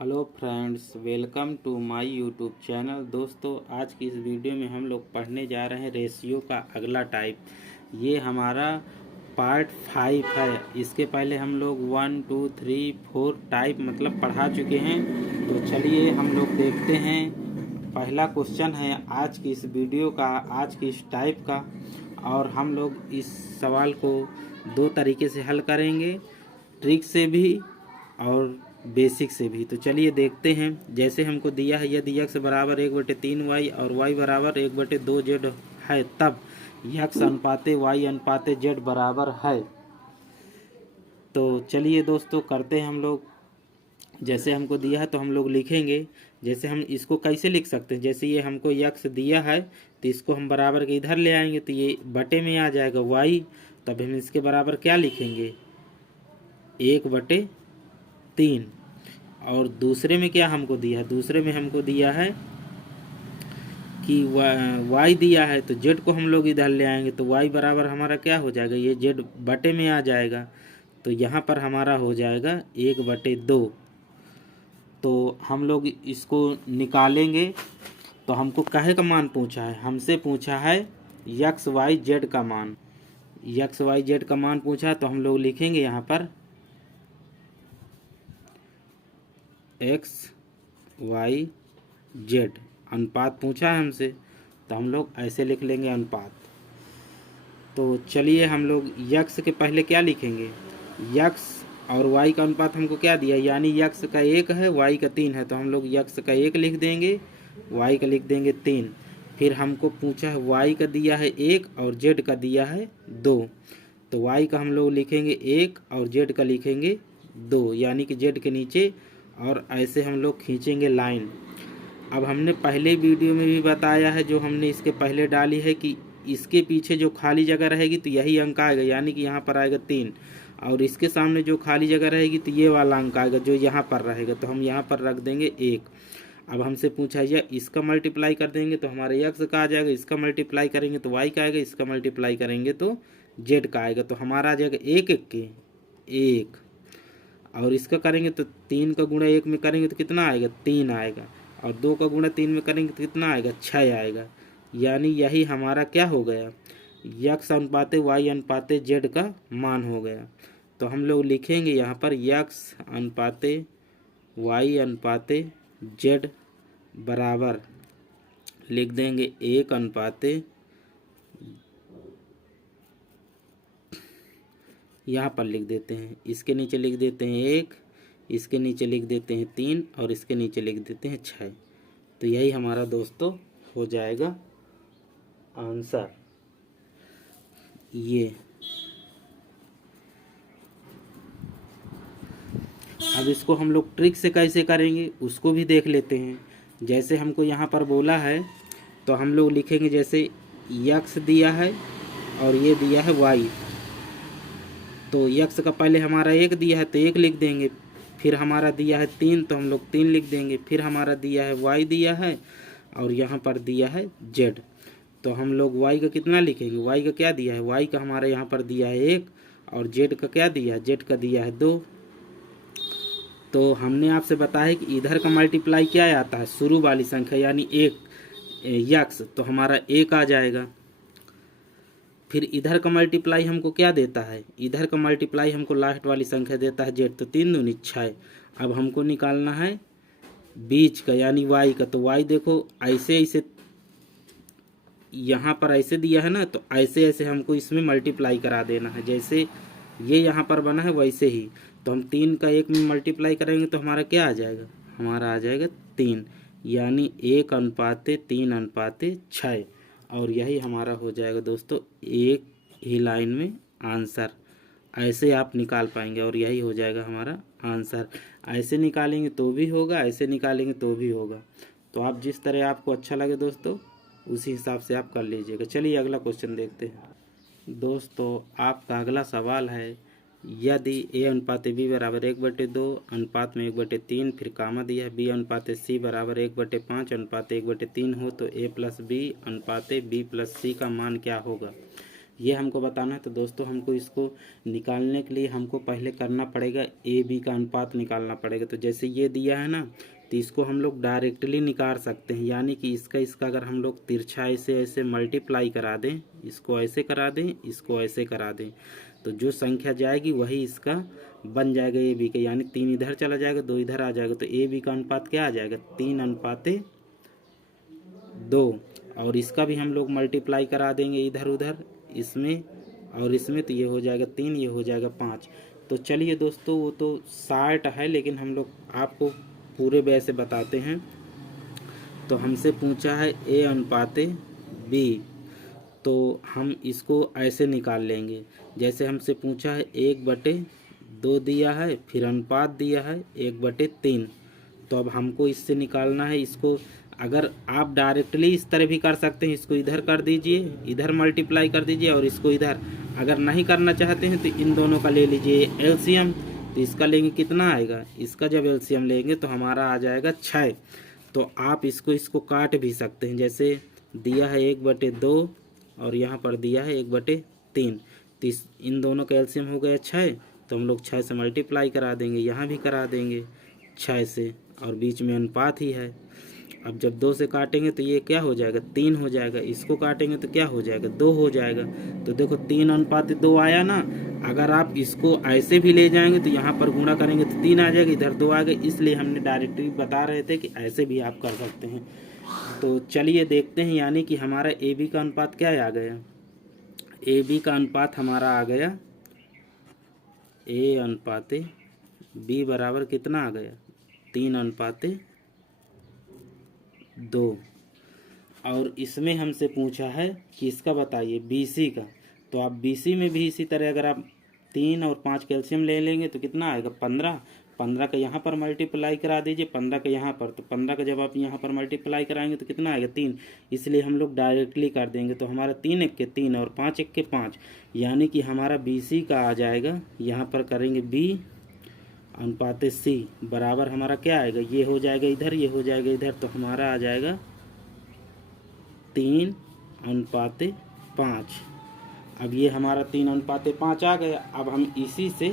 Hello friends, welcome to my YouTube channel. दोस्तों, आज की इस वीडियो में हम लोग पढ़ने जा रहे हैं रेशियो का अगला टाइप। ये हमारा पार्ट 5 है। इसके पहले हम लोग 1, 2, 3, 4 टाइप मतलब पढ़ा चुके हैं। तो चलिए हम लोग देखते हैं। पहला क्वेश्चन है आज की इस वीडियो का, आज की इस टाइप का। और हम लोग इस सवाल को दो तरीके से हल करेंगे, ट्रिक से भी और बेसिक से भी। तो चलिए देखते हैं। जैसे हमको दिया है, यदि x बराबर 1/3y और y बराबर 1/2z है, तब x अनुपाते y अनुपाते z बराबर है। तो चलिए दोस्तों करते हैं हम लोग। जैसे हमको दिया है तो हम लोग लिखेंगे। जैसे हम इसको कैसे लिख सकते हैं, जैसे ये हमको x दिया है तो इसको हम बराबर के इधर ले आएंगे तो ये बटे में आ जाएगा y। तब हम इसके बराबर क्या लिखेंगे, 1/3। और दूसरे में क्या हमको दिया है, दूसरे में हमको दिया है कि y दिया है तो z को हम लोग इधर ले आएंगे तो y बराबर हमारा क्या हो जाएगा, ये z बटे में आ जाएगा। तो यहाँ पर हमारा हो जाएगा 1/2। तो हम लोग इसको निकालेंगे। तो हमको काहे का मान पूछा है, हमसे पूछा है x y z का मान। x y z का मान पूछा तो हम लोग लिखेंगे यहाँ पर x y z। अनुपात पूछा है हमसे तो हम लोग ऐसे लिख लेंगे अनुपात। तो चलिए हम लोग x के पहले क्या लिखेंगे, x और y का अनुपात हमको क्या दिया, यानी x का 1 है y का 3 है। तो हम लोग x का 1 लिख देंगे, y का लिख देंगे 3। फिर हमको पूछा है y का दिया है 1 और z का दिया है 2। तो y का हम लोग लिखेंगे 1 और z का लिखेंगे 2, यानी कि z के नीचे। और ऐसे हम लोग खींचेंगे लाइन। अब हमने पहले वीडियो में भी बताया है, जो हमने इसके पहले डाली है, कि इसके पीछे जो खाली जगह रहेगी तो यही अंक आएगा, यानी कि यहाँ पर आएगा 3। और इसके सामने जो खाली जगह रहेगी तो ये वाला अंक आएगा जो यहाँ पर रहेगा, तो हम यहाँ पर रख देंगे 1। अब हमसे पूछा यह इसका मल्टीप्लाई कर देंगे तो हमारे x का आ जाएगा, इसका मल्टीप्लाई करेंगे तो y का आएगा, इसका मल्टीप्लाई करेंगे तो z का आएगा। तो हमारा आ जाएगा 1 1 के 1। और इसका करेंगे तो 3 का गुणा 1 में करेंगे तो कितना आएगा, 3 आएगा। और 2 का गुणा 3 में करेंगे तो कितना आएगा, 6 आएगा। यानी यही हमारा क्या हो गया, x अनुपाते y अनुपाते z का मान हो गया। तो हम लोग लिखेंगे यहाँ पर x अनुपाते y अनुपाते z बराबर लिख देंगे 1 अनुपाते, यहाँ पर लिख देते हैं, इसके नीचे लिख देते हैं 1, इसके नीचे लिख देते हैं 3 और इसके नीचे लिख देते हैं 6। तो यही हमारा दोस्तों हो जाएगा आंसर। ये अब इसको हम लोग ट्रिक से कैसे करेंगे उसको भी देख लेते हैं। जैसे हमको यहाँ पर बोला है तो हम लोग लिखेंगे, जैसे x दिया है और ये दिया है y। तो x का पहले हमारा 1 दिया है तो 1 लिख देंगे। फिर हमारा दिया है 3 तो हम लोग 3 लिख देंगे। फिर हमारा दिया है y दिया है और यहाँ पर दिया है z। तो हम लोग y का कितना लिखेंगे, y का क्या दिया है, y का हमारा यहाँ पर दिया है 1 और z का क्या दिया है, z का दिया है 2। तो हमने आपसे बताया कि इधर का मल्टीप्लाई क्या आता है, शुरू वाली संख्या यानी 1 x, तो हमारा 1 आ जाएगा। फिर इधर का मल्टीप्लाई हमको क्या देता है, इधर का मल्टीप्लाई हमको लास्ट वाली संख्या देता है z, तो 3 दूनी 6। अब हमको निकालना है बीच का यानी y का। तो y देखो ऐसे ऐसे यहाँ पर ऐसे दिया है ना, तो ऐसे ऐसे हमको इसमें मल्टीप्लाई करा देना है। जैसे ये यहाँ पर बना है वैसे ही। तो हम 3 का 1 में मल्टीप्लाई करेंगे तो हमारा क्या आ जाएगा, हमारा आ जाएगा 3, यानी 1 अनुपाते 3 अनुपाते 6। और यही हमारा हो जाएगा दोस्तों एक ही लाइन में आंसर। ऐसे आप निकाल पाएंगे और यही हो जाएगा हमारा आंसर। ऐसे निकालेंगे तो भी होगा, ऐसे निकालेंगे तो भी होगा। तो आप जिस तरह आपको अच्छा लगे दोस्तों उसी हिसाब से आप कर लीजिएगा। चलिए अगला क्वेश्चन देखते हैं। दोस्तों आपका अगला सवाल है, यदि a अनुपाते b बराबर 1/2 अनुपात में 1/3, फिर कामा दिया है b अनुपाते c बराबर 1/5 अनुपाते 1/3 हो तो a plus b अनुपाते b plus c का मान क्या होगा। ये हमको बताना है। तो दोस्तों हमको इसको निकालने के लिए हमको पहले करना पड़ेगा ए बी का अनुपात निकालना पड़ेगा। तो जैसे ये दिया है ना, तो इसको हम लोग डायरेक्टली निकाल सकते हैं, यानी कि इसका अगर हम लोग तिरछा ऐसे ऐसे मल्टीप्लाई करा दें, इसको ऐसे करा दें, इसको ऐसे करा दें, तो जो संख्या जाएगी वही इसका बन जाएगा ए बी का, यानी 3 इधर चला जाएगा, 2 इधर आ जाएगा। तो ए बी का अनुपात क्या आ जाएगा, 3:2। और इसका भी हम लोग मल्टीप्लाई करा देंगे इधर उधर, इसमें और इसमें, तो ये हो जाएगा 3, ये हो जाएगा 5। तो चलिए दोस्तों, वो तो 60 है, लेकिन हम लोग आपको पूरे वे से बताते हैं। तो हमसे पूछा है ए अनुपाते बी, तो हम इसको ऐसे निकाल लेंगे। जैसे हमसे पूछा है 1/2 दिया है, फिर अनुपात दिया है 1/3। तो अब हमको इससे निकालना है इसको। अगर आप डायरेक्टली इस तरह भी कर सकते हैं, इसको इधर कर दीजिए, इधर मल्टीप्लाई कर दीजिए और इसको इधर। अगर नहीं करना चाहते हैं तो इन दोनों का ले लीजिए एलसीएम। तो इसका लेंगे कितना आएगा, इसका जब एलसीएम लेंगे तो हमारा आ जाएगा 6। तो आप इसको काट भी सकते हैं। जैसे दिया है 1/2 और यहाँ पर दिया है 1/3, तो इन दोनों का एलसीएम हो गया 6। तो हम लोग 6 से मल्टीप्लाई करा देंगे, यहाँ भी करा देंगे 6 से, और बीच में अनुपात ही है। अब जब 2 से काटेंगे तो ये क्या हो जाएगा, 3 हो जाएगा। इसको काटेंगे तो क्या हो जाएगा, 2 हो जाएगा। तो देखो 3:2 आया ना। अगर आप इसको ऐसे भी ले जाएंगे तो यहाँ पर गुणा करेंगे तो 3 आ जाएगा, इधर 2 आ गए। इसलिए हमने डायरेक्टली बता रहे थे कि ऐसे भी आप कर सकते हैं। तो चलिए देखते हैं, यानी कि हमारा ए बी का अनुपात क्या आ गया। ए बी का अनुपात हमारा आ गया, ए अनुपाते बी बराबर कितना आ गया, 3:2। और इसमें हमसे पूछा है कि इसका बताइए बीसी का। तो आप बीसी में भी इसी तरह अगर आप 3 और 5 कैल्शियम ले लेंगे तो कितना आएगा, 15। 15 का यहाँ पर मल्टीप्लाई करा दीजिए, 15 का यहाँ पर। तो 15 का जब आप यहाँ पर मल्टीप्लाई कराएंगे तो कितना आएगा, 3। इसलिए हम लोग डायरेक्टली कर देंगे। तो हमारा 3 1 के 3 और 5 1 के 5, यानी कि हमारा बीसी का आ जाएगा, यहाँ पर करेंगे बी अनुपाते सी बराबर हमारा क्या आएगा, ये हो जाएगा इधर, ये हो जाएगा इधर। तो हमारा आ जाएगा 3:5। अब ये हमारा 3:5 आ गया। अब हम इसी से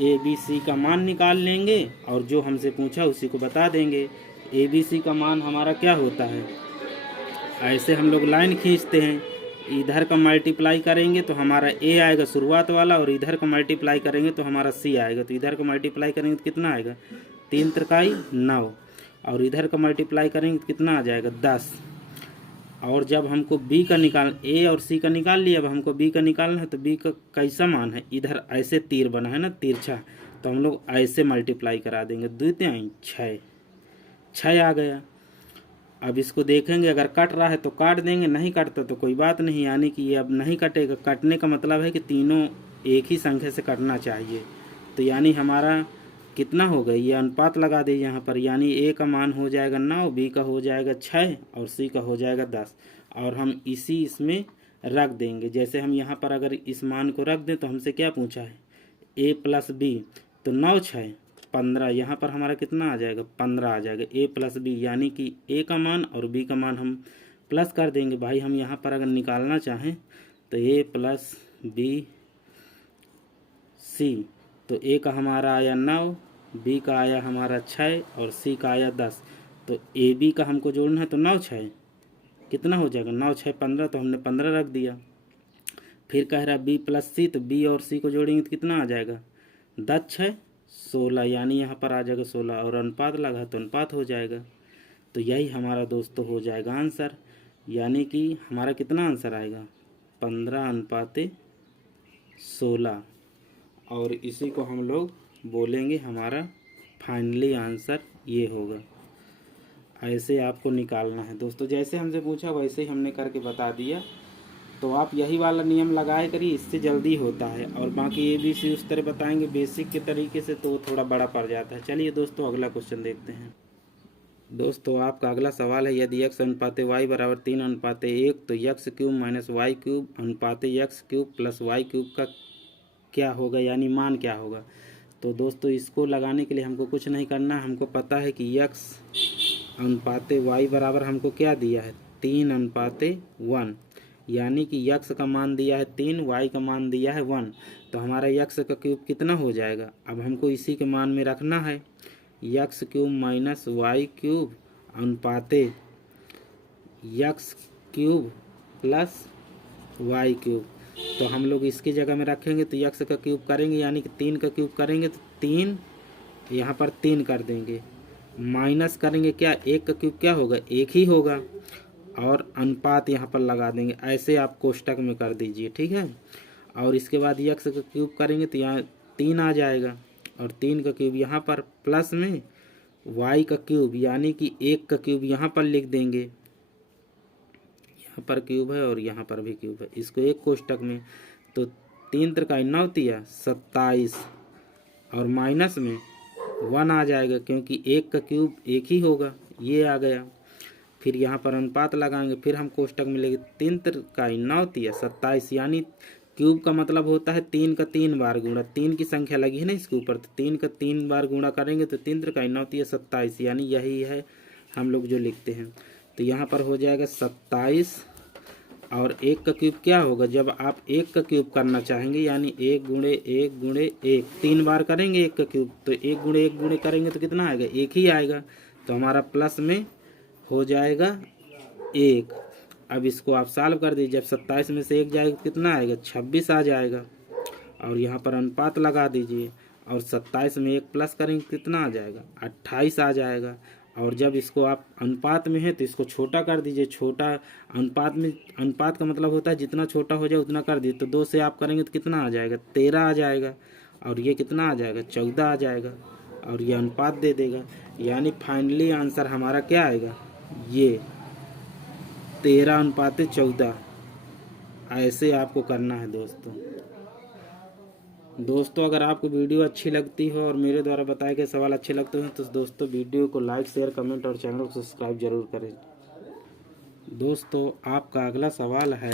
ए बी सी का मान निकाल लेंगे और जो हमसे पूछा उसी को बता देंगे। ए बी सी का मान हमारा क्या होता है, ऐसे हम लोग लाइन खींचते हैं, इधर का मल्टीप्लाई करेंगे तो हमारा ए आएगा शुरुआत वाला, और इधर का मल्टीप्लाई करेंगे तो हमारा सी आएगा। तो इधर का मल्टीप्लाई करेंगे तो कितना आएगा, 3 त्रिकाई 9, और इधर का मल्टीप्लाई करेंगे तो कितना आ जाएगा, 10। और जब हमको बी का ए और सी का निकाल लिया, अब हमको बी का निकालना है। तो बी का कैसा मान है, इधर ऐसे तीर बना है ना, तिरछा, तो हम लोग ऐसे मल्टीप्लाई करा देंगे, 2 3 6 आ गया। अब इसको देखेंगे, अगर कट रहा है तो काट देंगे, नहीं कटता तो कोई बात नहीं, यानी कि ये अब नहीं कटेगा। कटने का मतलब है कि तीनों एक ही संख्या से कटना चाहिए। तो यानी हमारा कितना हो गया, ये अनुपात लगा दीजिए यहाँ पर, यानी ए का मान हो जाएगा 9, बी का हो जाएगा 6 और सी का हो जाएगा 10। और हम इसमें रख देंगे। जैसे हम यहाँ पर अगर इस मान को रख दें तो हमसे क्या पूछा है, ए प्लस बी, तो 9 6 15, यहाँ पर हमारा कितना आ जाएगा, 15 आ जाएगा। ए प्लस बी, यानी कि ए का मान और बी का मान हम प्लस कर देंगे। भाई हम यहाँ पर अगर निकालना चाहें तो ए प्लस बी सी, तो ए का हमारा आया 9, बी का आया हमारा 6 और सी का आया 10। तो ए बी का हमको जोड़ना है तो 9 6 कितना हो जाएगा, 9 6 15, तो हमने 15 रख दिया। फिर कह रहा बी प्लस सी, तो बी और सी को जोड़ेंगे तो कितना आ जाएगा, 10 6 16, यानी यहाँ पर आ जाएगा 16, और अनुपात लगा तो अनुपात हो जाएगा। तो यही हमारा दोस्तों हो जाएगा आंसर, यानी कि हमारा कितना आंसर आएगा, 15:16। और इसी को हम लोग बोलेंगे हमारा फाइनली आंसर ये होगा। ऐसे आपको निकालना है दोस्तों, जैसे हमसे पूछा वैसे ही हमने करके बता दिया। तो आप यही वाला नियम लगाए करिए, इससे जल्दी होता है। और बाकी ए बी सी उस तरह बताएंगे बेसिक के तरीके से, तो थोड़ा बड़ा पड़ जाता है। चलिए दोस्तों अगला क्वेश्चन देखते हैं। दोस्तों आपका अगला सवाल है, यदि x अनुपाते y बराबर 3:1 तो x³ minus y³ अनुपाते x³ plus y³ का क्या होगा, यानी मान क्या होगा। तो दोस्तों इसको लगाने के लिए हमको कुछ नहीं करना, हमको पता है कि x अनुपाते y बराबर हमको क्या दिया है, 3:1, यानी कि यक्स का मान दिया है 3, वाई का मान दिया है 1, तो हमारा यक्स का क्यूब कितना हो जाएगा। अब हमको इसी के मान में रखना है, x cube minus y cube अनुपाते x cube plus y cube. तो हम लोग इसकी जगह में रखेंगे तो यक्स का क्यूब करेंगे यानी कि 3 का क्यूब करेंगे तो 3 यहाँ पर 3 कर देंगे, माइनस करेंगे क्या, 1 का क्यूब क्या होगा, 1 ही होगा, और अनुपात यहाँ पर लगा देंगे। ऐसे आप कोष्टक में कर दीजिए, ठीक है। और इसके बाद यक्स का क्यूब करेंगे तो यहाँ 3 आ जाएगा, और 3 का क्यूब यहाँ पर प्लस में वाई का क्यूब यानी कि 1 का क्यूब यहाँ पर लिख देंगे, यहाँ पर क्यूब है और यहाँ पर भी क्यूब है, इसको एक कोष्टक में। तो 3 त्रिकाई 9 तिया 27, और माइनस में 1 आ जाएगा क्योंकि 1 का क्यूब 1 ही होगा, ये आ गया। फिर यहाँ पर अनुपात लगाएंगे, फिर हम कोष्टक में लेंगे 3 त्रिकाई 9 तिया 27, यानी क्यूब का मतलब होता है 3 का 3 बार गुणा, 3 की संख्या लगी है ना इसके ऊपर, तो 3 का 3 बार गुणा करेंगे तो 3 त्रिकाई 9 तिया 27, यानी यही है हम लोग जो लिखते हैं। तो यहाँ पर हो जाएगा 27, और 1 का क्यूब क्या होगा, जब आप 1 का क्यूब करना चाहेंगे यानी 1 गुणे 1 गुणे 1 3 बार करेंगे 1 का क्यूब, तो 1 गुणे 1 गुणे करेंगे तो कितना आएगा, 1 ही आएगा। तो हमारा प्लस में हो जाएगा 1। अब इसको आप सॉल्व कर दीजिए, जब 27 में से 1 जाएगा तो कितना आएगा, 26 आ जाएगा, और यहाँ पर अनुपात लगा दीजिए, और 27 में 1 प्लस करेंगे कितना आ जाएगा, 28 आ जाएगा। और जब इसको आप अनुपात में है तो इसको छोटा कर दीजिए, छोटा अनुपात में, अनुपात का मतलब होता है जितना छोटा हो जाए उतना कर दीजिए, तो 2 से आप करेंगे तो कितना आ जाएगा, 13 आ जाएगा, और ये कितना आ जाएगा, 14 आ जाएगा, और ये अनुपात दे देगा। यानी फाइनली आंसर हमारा क्या आएगा, ये 13:14। ऐसे आपको करना है दोस्तों अगर आपको वीडियो अच्छी लगती हो और मेरे द्वारा बताए गए सवाल अच्छे लगते हैं तो दोस्तों वीडियो को लाइक शेयर कमेंट और चैनल को सब्सक्राइब जरूर करें। दोस्तों आपका अगला सवाल है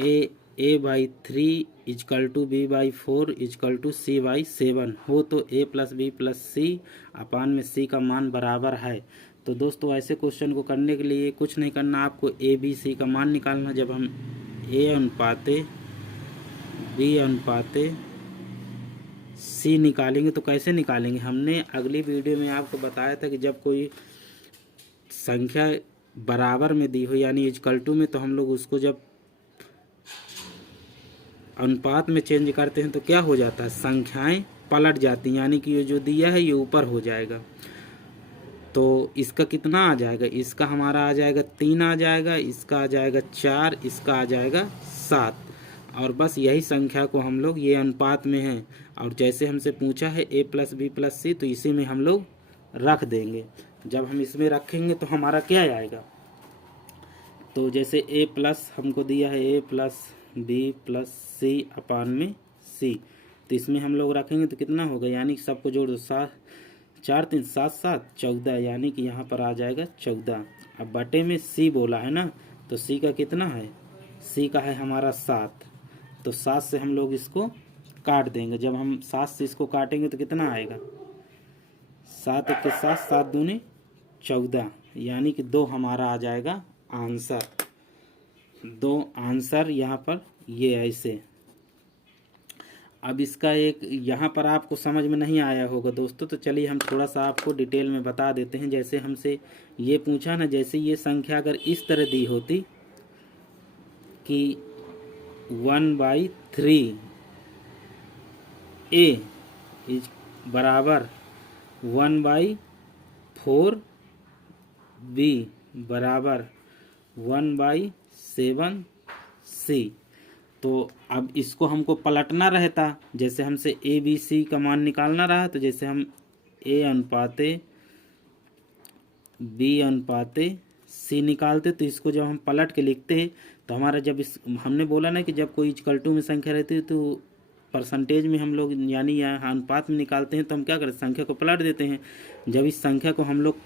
a/3 = b/4 = c/7 हो तो a + b + c अपान में c का मान बराबर है। तो दोस्तों ऐसे क्वेश्चन को करने के लिए कुछ नहीं करना, आपको a b c का मान निकालना। जब हम a अनुपाते b अनुपाते c निकालेंगे तो कैसे निकालेंगे, हमने अगली वीडियो में आपको बताया था कि जब कोई संख्या बराबर में दी हो यानी = में, तो हम लोग उसको जब अनुपात में चेंज करते हैं तो क्या हो जाता है, संख्याएं पलट जाती हैं, यानी कि ये जो दिया है ये ऊपर हो जाएगा। तो इसका कितना आ जाएगा, इसका हमारा आ जाएगा 3 आ जाएगा, इसका आ जाएगा 4, इसका आ जाएगा 7, और बस यही संख्या को हम लोग, ये अनुपात में है और जैसे हमसे पूछा है a + b + c, तो इसी में हम लोग रख देंगे। जब हम इसमें रखेंगे तो हमारा क्या आएगा, तो जैसे a+ हमको दिया है a + b + c अपान में c, तो इसमें हम लोग रखेंगे तो कितना होगा, यानी कि सबको जोड़ दो, 7 4 3 7 7 14, यानी कि यहाँ पर आ जाएगा 14। अब बटे में c बोला है ना, तो c का कितना है, c का है हमारा 7, तो 7 से हम लोग इसको काट देंगे। जब हम 7 से इसको काटेंगे तो कितना आएगा, 7 के 7 7 दूनी 14, यानी कि 2 हमारा आ जाएगा आंसर। 2 आंसर यहाँ पर ये ऐसे। अब इसका एक यहाँ पर आपको समझ में नहीं आया होगा दोस्तों, तो चलिए हम थोड़ा सा आपको डिटेल में बता देते हैं। जैसे हमसे ये पूछा ना, जैसे ये संख्या अगर इस तरह दी होती कि 1/3 a बराबर 1/4 b बराबर 1/7 c, तो अब इसको हमको पलटना रहता। जैसे हमसे a b c का मान निकालना रहा, तो जैसे हम a अनुपाते b अनुपाते c निकालते, तो इसको जब हम पलट के लिखते तो हमारा, जब इस हमने बोला ना कि जब कोई = में संख्या रहती है तो परसेंटेज में हम लोग यानी यहाँ अनुपात में निकालते हैं, तो हम क्या करते, संख्या को पलट देते हैं। जब इस संख्या को हम लोग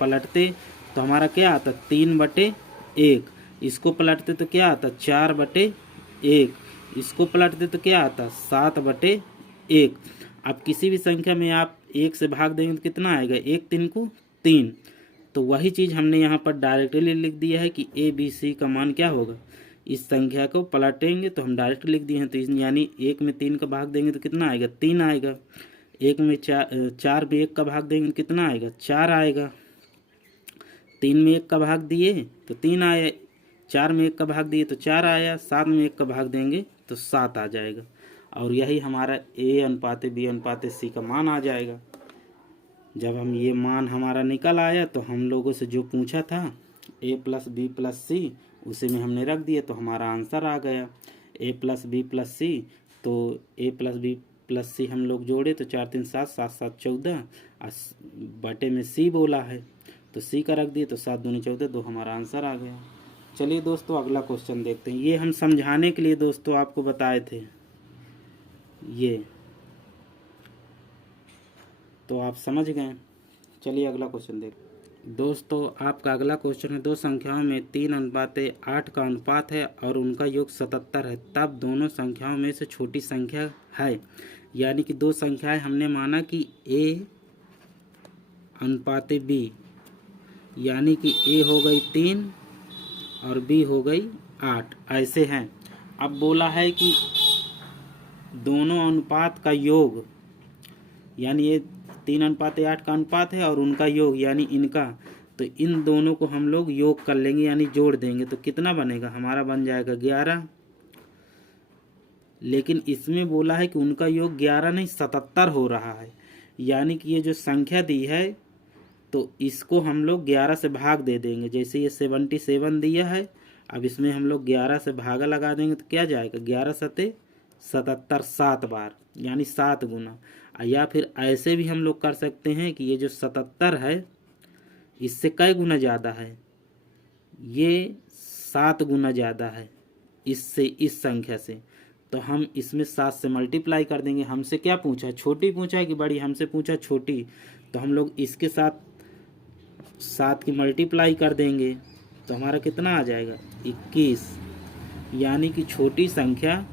पलटते तो हमारा क्या आता, 3/1, इसको पलटते तो क्या आता, 4/1, इसको पलटते तो क्या आता, 7/1। अब किसी भी संख्या में आप 1 से भाग देंगे तो कितना आएगा, 1 3 को 3। तो वही चीज़ हमने यहाँ पर डायरेक्टली लिख दिया है कि a b c का मान क्या होगा, इस संख्या को पलटेंगे तो हम डायरेक्ट लिख दिए हैं, तो यानी 1 में 3 का भाग देंगे तो कितना आएगा, 3 आएगा। 1 में 4 में 1 का भाग देंगे तो कितना आएगा, 4 आएगा। 3 में 1 का भाग दिए तो 3 आया, 4 में 1 का भाग दिए तो 4 आया, 7 में 1 का भाग देंगे तो 7 आ जाएगा। और यही हमारा A अनुपात B अनुपात C का मान आ जाएगा। जब हम ये मान हमारा निकल आया तो हम लोगों से जो पूछा था A + B + C उसी में हमने रख दिया, तो हमारा आंसर आ गया A + B + C। तो A + B + C हम लोग जोड़े तो 4 3 7 7 7 14, बटे में C बोला है तो C का रख दिए तो 7 दूनी 14, 2 हमारा आंसर आ गया। चलिए दोस्तों अगला क्वेश्चन देखते हैं। ये हम समझाने के लिए दोस्तों आपको बताए थे ये, तो आप समझ गए। चलिए अगला क्वेश्चन देखते हैं। दोस्तों आपका अगला क्वेश्चन है, दो संख्याओं में 3:8 का अनुपात है और उनका योग 77 है, तब दोनों संख्याओं में से छोटी संख्या है। यानी कि दो संख्याएं हमने माना कि A अनुपात B, यानी कि A हो गई 3 और B हो गई 8, ऐसे हैं। अब बोला है कि दोनों अनुपात का योग, यानी ये 3:8 का अनुपात है और उनका योग यानी इनका, तो इन दोनों को हम लोग योग कर लेंगे यानी जोड़ देंगे तो कितना बनेगा, हमारा बन जाएगा 11। लेकिन इसमें बोला है कि उनका योग 11 नहीं 77 हो रहा है, यानी कि ये जो संख्या दी है तो इसको हम लोग 11 से भाग दे देंगे। जैसे ये 77 दिया है, अब इसमें हम लोग 11 से भागा लगा देंगे तो क्या जाएगा, 11 सते 77 7 बार, यानी 7 गुना। या फिर ऐसे भी हम लोग कर सकते हैं कि ये जो 77 है इससे कई गुना ज़्यादा है, ये 7 गुना ज़्यादा है इससे, इस संख्या से, तो हम इसमें 7 से मल्टीप्लाई कर देंगे। हमसे क्या पूछा है, छोटी पूछा है कि बड़ी, हमसे पूछा छोटी, तो हम लोग इसके साथ 7 की मल्टीप्लाई कर देंगे तो हमारा कितना आ जाएगा 21। यानी कि छोटी संख्या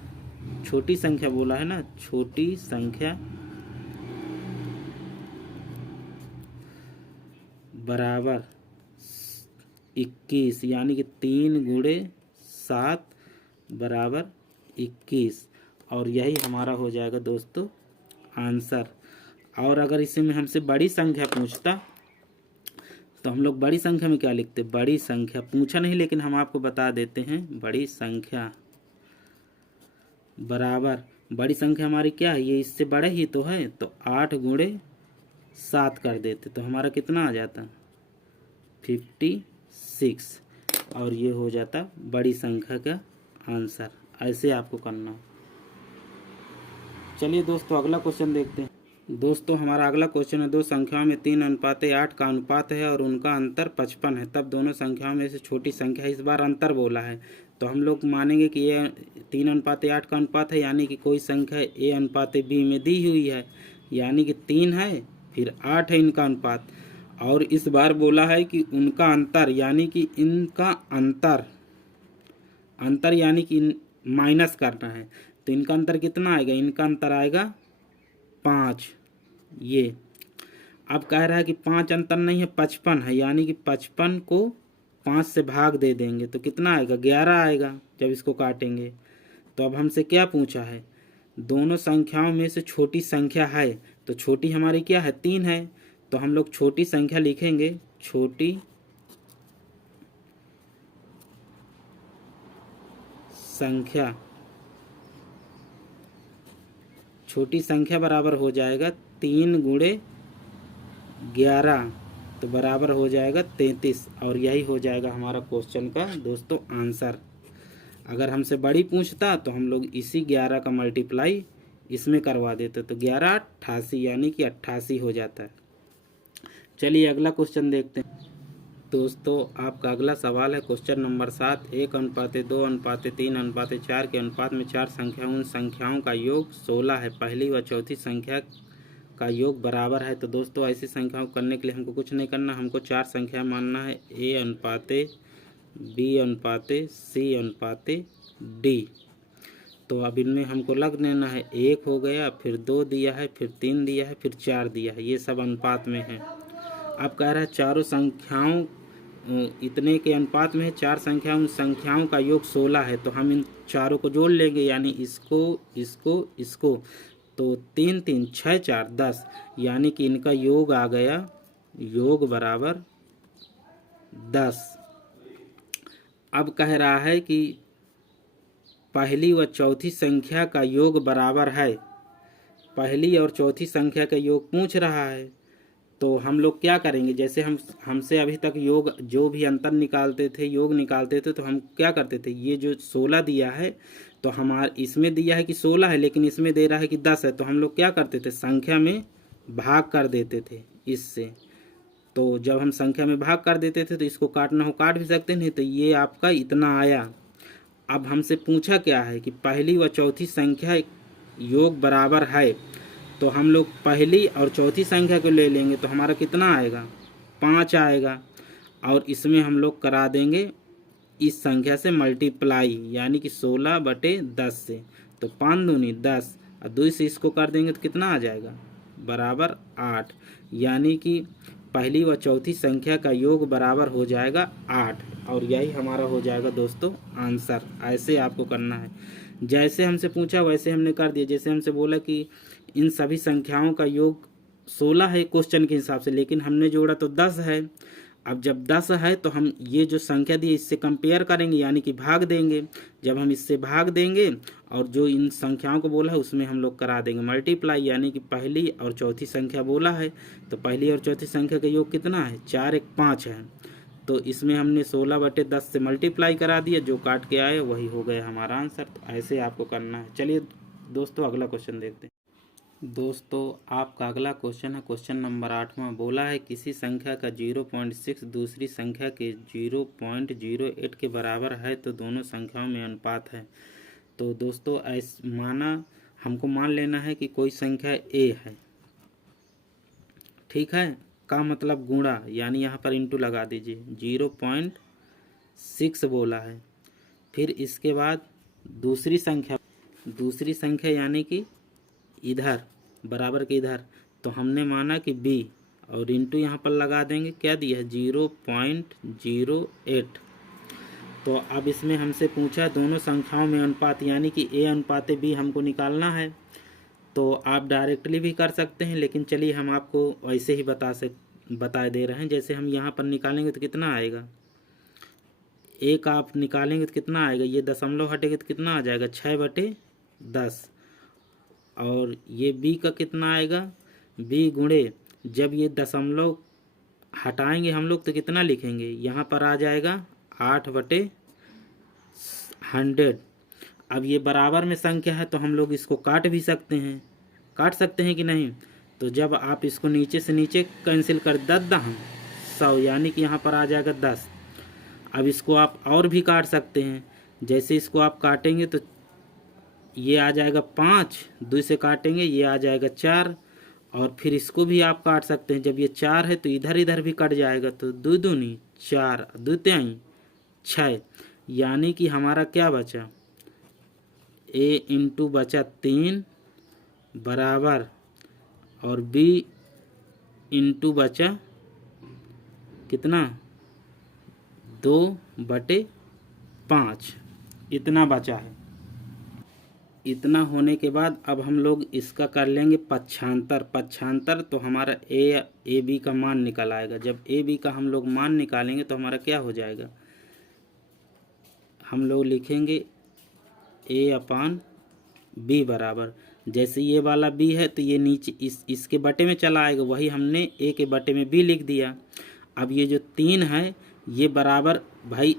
बोला है ना, छोटी संख्या बराबर 21, यानी कि 3 × 7 बराबर 21, और यही हमारा हो जाएगा दोस्तों आंसर। और अगर इसी में हमसे बड़ी संख्या पूछता तो हम लोग बड़ी संख्या में क्या लिखते, बड़ी संख्या पूछा नहीं लेकिन हम आपको बता देते हैं, बड़ी संख्या बराबर, बड़ी संख्या हमारी क्या है, ये इससे बड़े ही तो है, तो 8 × 7 कर देते तो हमारा कितना आ जाता 56, और ये हो जाता बड़ी संख्या का आंसर। ऐसे आपको करना। चलिए दोस्तों अगला क्वेश्चन देखते हैं। दोस्तों हमारा अगला क्वेश्चन है, दो संख्याओं में 3:8 का अनुपात है और उनका अंतर 55 है, तब दोनों संख्याओं में से छोटी संख्या, इस बार अंतर बोला है तो हम लोग मानेंगे कि ये 3:8 का अनुपात है, यानी कि कोई संख्या A अनुपात B में दी हुई है, यानी कि 3 है फिर 8 है इनका अनुपात, और इस बार बोला है कि उनका अंतर, यानी कि इनका अंतर यानी कि माइनस करना है, तो इनका अंतर कितना आएगा, इनका अंतर आएगा 5। ये अब कह रहा है कि 5 अंतर नहीं है 55 है, यानी कि 55 को 5 से भाग दे देंगे तो कितना आएगा 11 आएगा जब इसको काटेंगे। तो अब हमसे क्या पूछा है, दोनों संख्याओं में से छोटी संख्या है, तो छोटी हमारी क्या है 3 है, तो हम लोग छोटी संख्या लिखेंगे, छोटी संख्या बराबर हो जाएगा 3 × 11 तो बराबर हो जाएगा 33, और यही हो जाएगा हमारा क्वेश्चन का दोस्तों आंसर। अगर हमसे बड़ी पूछता तो हम लोग इसी 11 का मल्टीप्लाई इसमें करवा देते तो 11 88, यानी कि 88 हो जाता है। चलिए अगला क्वेश्चन देखते हैं। दोस्तों आपका अगला सवाल है क्वेश्चन नंबर 7, 1:2:3:4 के अनुपात में 4 संख्याएं, उन संख्याओं का योग 16 है, पहली व चौथी संख्या का योग बराबर है। तो दोस्तों ऐसी संख्याओं को करने के लिए हमको कुछ नहीं करना, हमको 4 संख्या मानना है, A अनुपात B अनुपात C अनुपात D। तो अब इनमें हमको लग देना है, 1 हो गया, फिर 2 दिया है, फिर 3 दिया है, फिर 4 दिया है, ये सब अनुपात में है। अब कह रहा है चारों संख्याओं इतने के अनुपात में है, 4 संख्या, उन संख्याओं का योग 16 है। तो हम इन चारों को जोड़ लेंगे, यानी इसको इसको इसको, तो 3 3 6 4 10, यानी कि इनका योग आ गया, योग बराबर 10। अब कह रहा है कि पहली व चौथी संख्या का योग बराबर है। पहली और चौथी संख्या का योग पूछ रहा है, तो हम लोग क्या करेंगे, जैसे हमसे अभी तक योग जो भी अंतर निकालते थे, योग निकालते थे, तो हम क्या करते थे, ये जो 16 दिया है तो हमारा इसमें दिया है कि 16 है, लेकिन इसमें दे रहा है कि 10 है, तो हम लोग क्या करते थे, संख्या में भाग कर देते थे इससे। तो जब हम संख्या में भाग कर देते थे तो इसको काटना हो काट भी सकते नहीं, तो ये आपका इतना आया। अब हमसे पूछा क्या है कि पहली व चौथी संख्या योग बराबर है, तो हम लोग पहली और चौथी संख्या को ले लेंगे, तो हमारा कितना आएगा, 5 आएगा। और इसमें हम लोग करा देंगे इस संख्या से मल्टीप्लाई, यानी कि 16/10 से, तो 5 दूनी 10 और 2 से इसको कर देंगे तो कितना आ जाएगा, बराबर 8। यानी कि पहली व चौथी संख्या का योग बराबर हो जाएगा 8, और यही हमारा हो जाएगा दोस्तों आंसर। ऐसे आपको करना है, जैसे हमसे पूछा वैसे हमने कर दिया। जैसे हमसे बोला कि इन सभी संख्याओं का योग 16 है क्वेश्चन के हिसाब से, लेकिन हमने जोड़ा तो 10 है। अब जब 10 है तो हम ये जो संख्या दी इससे कंपेयर करेंगे, यानी कि भाग देंगे। जब हम इससे भाग देंगे और जो इन संख्याओं को बोला है उसमें हम लोग करा देंगे मल्टीप्लाई, यानी कि पहली और चौथी संख्या बोला है तो पहली और चौथी संख्या का योग कितना है, 4 1 5 है। तो इसमें हमने 16/10 से मल्टीप्लाई करा दिया, जो काट के आए वही हो गया हमारा आंसर। तो ऐसे आपको करना है। चलिए दोस्तों अगला क्वेश्चन देखते हैं। दोस्तों आपका अगला क्वेश्चन है क्वेश्चन नंबर 8वां। बोला है किसी संख्या का 0.6 दूसरी संख्या के 0.08 के बराबर है तो दोनों संख्याओं में अनुपात है। तो दोस्तों हमको मान लेना है कि कोई संख्या a है, ठीक है, का मतलब गुणा, यानी यहाँ पर इंटू लगा दीजिए, 0.6 बोला है। फिर इसके बाद दूसरी संख्या यानी कि इधर बराबर के इधर, तो हमने माना कि b और इंटू यहाँ पर लगा देंगे, क्या दिया है 0.08। तो अब इसमें हमसे पूछा दोनों संख्याओं में अनुपात, यानी कि a अनुपात b हमको निकालना है। तो आप डायरेक्टली भी कर सकते हैं, लेकिन चलिए हम आपको वैसे ही बता दे रहे हैं। जैसे हम यहाँ पर निकालेंगे तो कितना आएगा, एक आप निकालेंगे तो कितना आएगा, ये दशमलव हटेगा तो कितना आ जाएगा, 6/10। और ये b का कितना आएगा, b गुणे, जब ये दशमलव हटाएंगे हम लोग तो कितना लिखेंगे, यहाँ पर आ जाएगा 8/100। अब ये बराबर में संख्या है तो हम लोग इसको काट सकते हैं कि नहीं। तो जब आप इसको नीचे से नीचे कैंसिल कर 10 यानी कि यहाँ पर आ जाएगा 10। अब इसको आप और भी काट सकते हैं, जैसे इसको आप काटेंगे तो ये आ जाएगा 5, 2 से काटेंगे ये आ जाएगा 4, और फिर इसको भी आप काट सकते हैं। जब ये 4 है तो इधर भी कट जाएगा, तो 2 दूनी 4, 2 तिहाई 6, यानी कि हमारा क्या बचा, a इंटू बचा 3 बराबर, और b इंटू बचा कितना, 2/5, इतना बचा है। इतना होने के बाद अब हम लोग इसका कर लेंगे पक्षांतर। तो हमारा a b का मान निकल आएगा। जब a b का हम लोग मान निकालेंगे तो हमारा क्या हो जाएगा, हम लोग लिखेंगे a/b बराबर, जैसे ये वाला b है तो ये नीचे इसके बटे में चला आएगा, वही हमने a के बटे में b लिख दिया। अब ये जो 3 है ये बराबर, भाई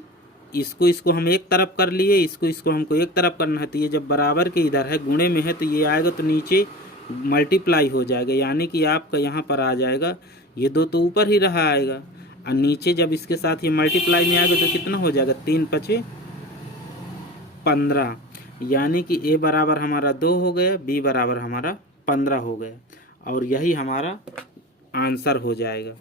इसको हम एक तरफ कर लिए, इसको हमको एक तरफ करना है। तो ये जब बराबर के इधर है, गुणे में है, तो ये आएगा तो नीचे मल्टीप्लाई हो जाएगा, यानी कि आपका यहाँ पर आ जाएगा, ये 2 तो ऊपर ही रहा आएगा, और नीचे जब इसके साथ ये मल्टीप्लाई में आएगा तो कितना हो जाएगा, 3 5 15, यानी कि a बराबर हमारा 2 हो गया, b बराबर हमारा 15 हो गया, और यही हमारा आंसर हो जाएगा।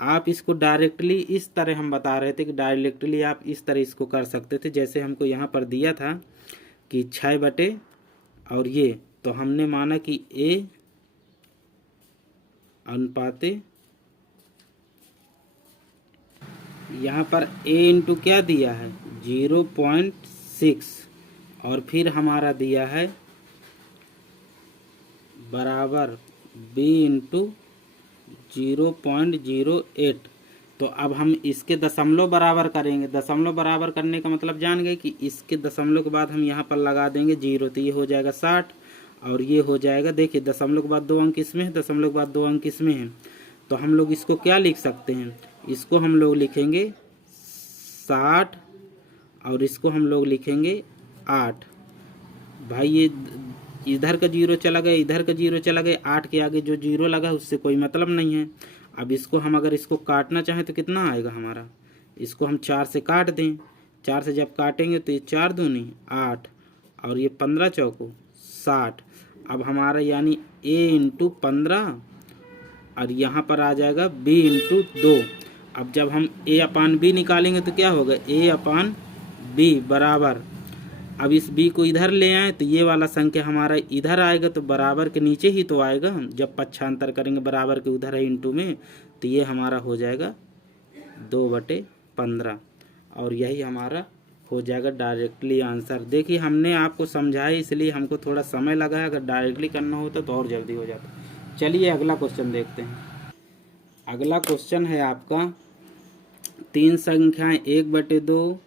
आप इसको डायरेक्टली इस तरह हम बता रहे थे कि डायरेक्टली आप इस तरह इसको कर सकते थे, जैसे हमको यहाँ पर दिया था कि 6 बटे और ये, तो हमने माना कि a अनुपाते यहाँ पर a इंटू क्या दिया है 0.6 और फिर हमारा दिया है बराबर b इंटू 0.08। तो अब हम इसके दशमलव बराबर करेंगे। दशमलव बराबर करने का मतलब जान गए कि इसके दशमलव के बाद हम यहाँ पर लगा देंगे 0, तो ये हो जाएगा 60 और ये हो जाएगा, देखिए दशमलव के बाद 2 अंक इसमें है, दशमलव के बाद 2 अंक इसमें है। तो हम लोग इसको क्या लिख सकते हैं, इसको हम लोग लिखेंगे 60 और इसको हम लोग लिखेंगे 8। भाई ये इधर का 0 चला गया, इधर का 0 चला गया, 8 के आगे जो 0 लगा उससे कोई मतलब नहीं है। अब इसको हम अगर इसको काटना चाहें तो कितना आएगा हमारा, इसको हम 4 से काट दें। 4 से जब काटेंगे तो ये 4 दूनी 8 और ये 15 चौको 60। अब हमारा यानी a इंटू 15 और यहाँ पर आ जाएगा b इंटू 2। अब जब हम a अपान b निकालेंगे तो क्या होगा a अपान b बराबर, अब इस b को इधर ले आए तो ये वाला संख्या हमारा इधर आएगा, तो बराबर के नीचे ही तो आएगा। जब पक्षांतर करेंगे बराबर के उधर है इंटू में, तो ये हमारा हो जाएगा 2/15 और यही हमारा हो जाएगा डायरेक्टली आंसर। देखिए हमने आपको समझाया इसलिए हमको थोड़ा समय लगा है, अगर डायरेक्टली करना होता तो और जल्दी हो जाता। चलिए अगला क्वेश्चन देखते हैं। अगला क्वेश्चन है आपका 3 संख्याएं 1/2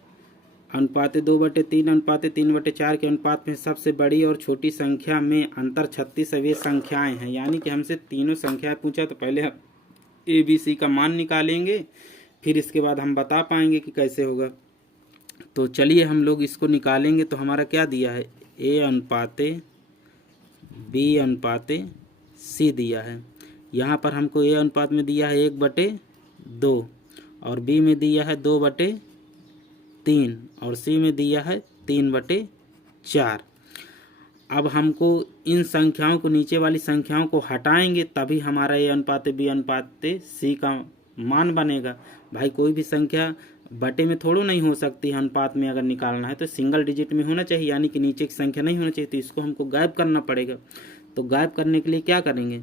अनुपात 2/3 अनुपात 3/4 के अनुपात में सबसे बड़ी और छोटी संख्या में अंतर 36 अवयव संख्याएं हैं। यानी कि हमसे तीनों संख्याएं पूछा, तो पहले हम ABC का मान निकालेंगे, फिर इसके बाद हम बता पाएंगे कि कैसे होगा। तो चलिए हम लोग इसको निकालेंगे। तो हमारा क्या दिया है A अनुपात B अनुपात C दिया है। यहाँ पर हमको A अनुपात में दिया है 1/2 और B में दिया है 2/3 और C में दिया है 3/4। अब हमको इन संख्याओं को, नीचे वाली संख्याओं को हटाएंगे तभी हमारा A अनुपात B अनुपात C का मान बनेगा। भाई कोई भी संख्या बटे में थोड़ो नहीं हो सकती है, अनुपात में अगर निकालना है तो सिंगल डिजिट में होना चाहिए, यानी कि नीचे की संख्या नहीं होना चाहिए। तो इसको हमको गायब करना पड़ेगा। तो गायब करने के लिए क्या करेंगे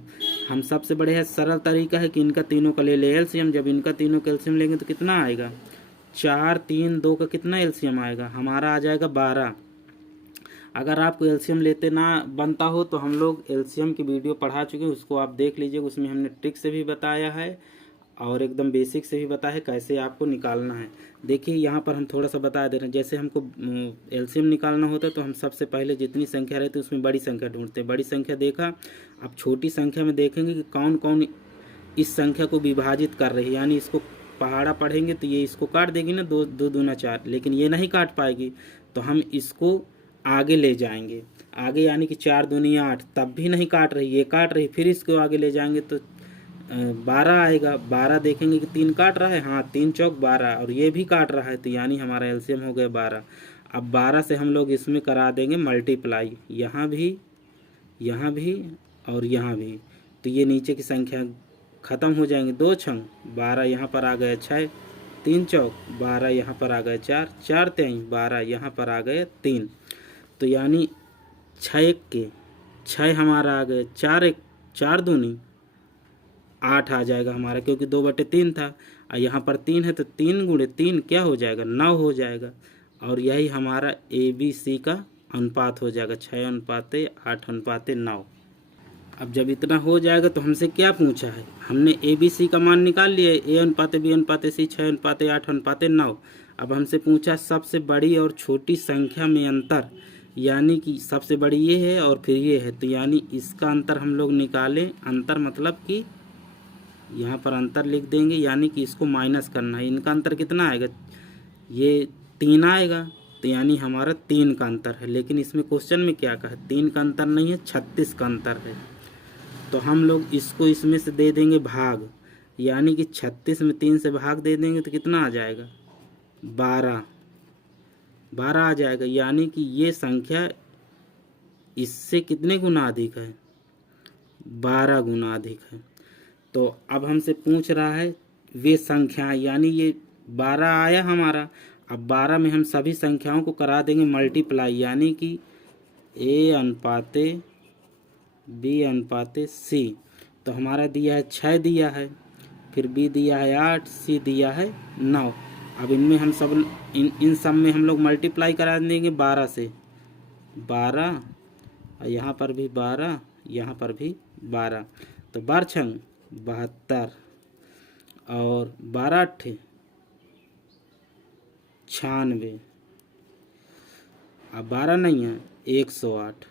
हम, सबसे बड़े है सरल तरीका है कि इनका तीनों का ले ले एलसीएम। जब इनका तीनों का एलसीएम लेंगे तो कितना आएगा 4, 3, 2 का कितना एलसीएम आएगा, हमारा आ जाएगा 12। अगर आपको एलसीएम लेते ना बनता हो तो हम लोग एलसीएम की वीडियो पढ़ा चुके हैं, उसको आप देख लीजिए। उसमें हमने ट्रिक से भी बताया है और एकदम बेसिक से भी बताया है कैसे आपको निकालना है। देखिए यहाँ पर हम थोड़ा सा बता दे रहे हैं, जैसे हमको एलसीएम निकालना होता है तो हम सबसे पहले जितनी संख्या रहती है उसमें बड़ी संख्या ढूंढते हैं। बड़ी संख्या देखा, अब छोटी संख्या में देखेंगे कि कौन कौन इस संख्या को विभाजित कर रही है। यानी इसको पहाड़ा पढ़ेंगे तो ये इसको काट देगी ना, 2 दूना 4, लेकिन ये नहीं काट पाएगी। तो हम इसको आगे ले जाएंगे, आगे यानी कि 4 दूनी 8, तब भी नहीं काट रही, ये काट रही। फिर इसको आगे ले जाएंगे तो 12 आएगा। 12 देखेंगे कि 3 काट रहा है, हाँ 3 चौक 12 और ये भी काट रहा है, तो यानी हमारा एलसीएम हो गया 12। अब 12 से हम लोग इसमें करा देंगे मल्टीप्लाई, यहाँ भी और यहाँ भी। तो ये नीचे की संख्या ख़त्म हो जाएंगे। 2 छंग 12, यहाँ पर आ गया 6, 3 चौक 12, यहाँ पर आ गए 4, 4 तेईं 12, यहाँ पर आ गए 3। तो यानी 6 1 के 6 हमारा आ गए, 4 1 4 दूनी 8 आ जाएगा हमारा, क्योंकि 2/3 था और यहाँ पर 3 है तो 3 गुणे 3 क्या हो जाएगा 9 हो जाएगा। और यही हमारा ABC का अनुपात हो जाएगा 6:8:9। अब जब इतना हो जाएगा तो हमसे क्या पूछा है, हमने ABC का मान निकाल लिया, A अनुपात B अनुपात C 6:8:9। अब हमसे पूछा सबसे बड़ी और छोटी संख्या में अंतर, यानी कि सबसे बड़ी ये है और फिर ये है, तो यानी इसका अंतर हम लोग निकालें। अंतर मतलब कि यहाँ पर अंतर लिख देंगे, यानी कि इसको माइनस करना है। इनका अंतर कितना आएगा, ये 3 आएगा, तो यानी हमारा 3 का अंतर है। लेकिन इसमें क्वेश्चन में क्या कहा, 3 का अंतर नहीं है 36 का अंतर है। तो हम लोग इसको इसमें से दे देंगे भाग, यानी कि 36 में 3 से भाग दे देंगे तो कितना आ जाएगा 12 आ जाएगा। यानी कि ये संख्या इससे कितने गुना अधिक है, 12 गुना अधिक है। तो अब हमसे पूछ रहा है वे संख्याएं, यानी ये 12 आया हमारा। अब 12 में हम सभी संख्याओं को करा देंगे मल्टीप्लाई, यानी कि A अनुपात B अनुपात C। तो हमारा दिया है 6 दिया है, फिर B दिया है 8, C दिया है 9। अब इनमें हम सब इन सब में हम लोग मल्टीप्लाई करा देंगे 12 से। 12 और यहाँ पर भी 12, यहाँ पर भी 12, तो 12 छंग 72 और 12 अट्ठे 96। अब 12 नहीं है 108।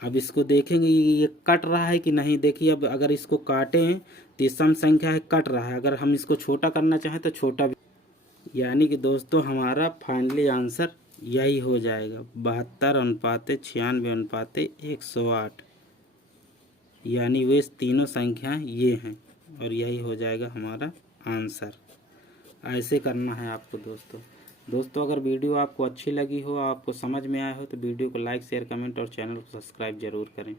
अब इसको देखेंगे ये कट रहा है कि नहीं। देखिए अब अगर इसको काटें तो ये सम संख्या है, कट रहा है। अगर हम इसको छोटा करना चाहें तो छोटा भी, यानी कि दोस्तों हमारा फाइनली आंसर यही हो जाएगा 72/96/108, यानी वे तीनों संख्याएं ये हैं और यही हो जाएगा हमारा आंसर। ऐसे करना है आपको दोस्तों अगर वीडियो आपको अच्छी लगी हो, आपको समझ में आया हो, तो वीडियो को लाइक शेयर कमेंट और चैनल को सब्सक्राइब जरूर करें।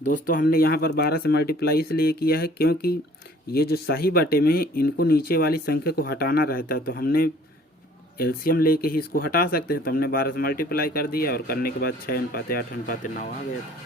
दोस्तों हमने यहाँ पर 12 से मल्टीप्लाई इसलिए किया है क्योंकि ये जो सही बटे में इनको नीचे वाली संख्या को हटाना रहता है, तो हमने एलसीएम लेके ही इसको हटा सकते हैं। तो हमने 12 से मल्टीप्लाई कर दिया और करने के बाद 6:8:9 आ गया था।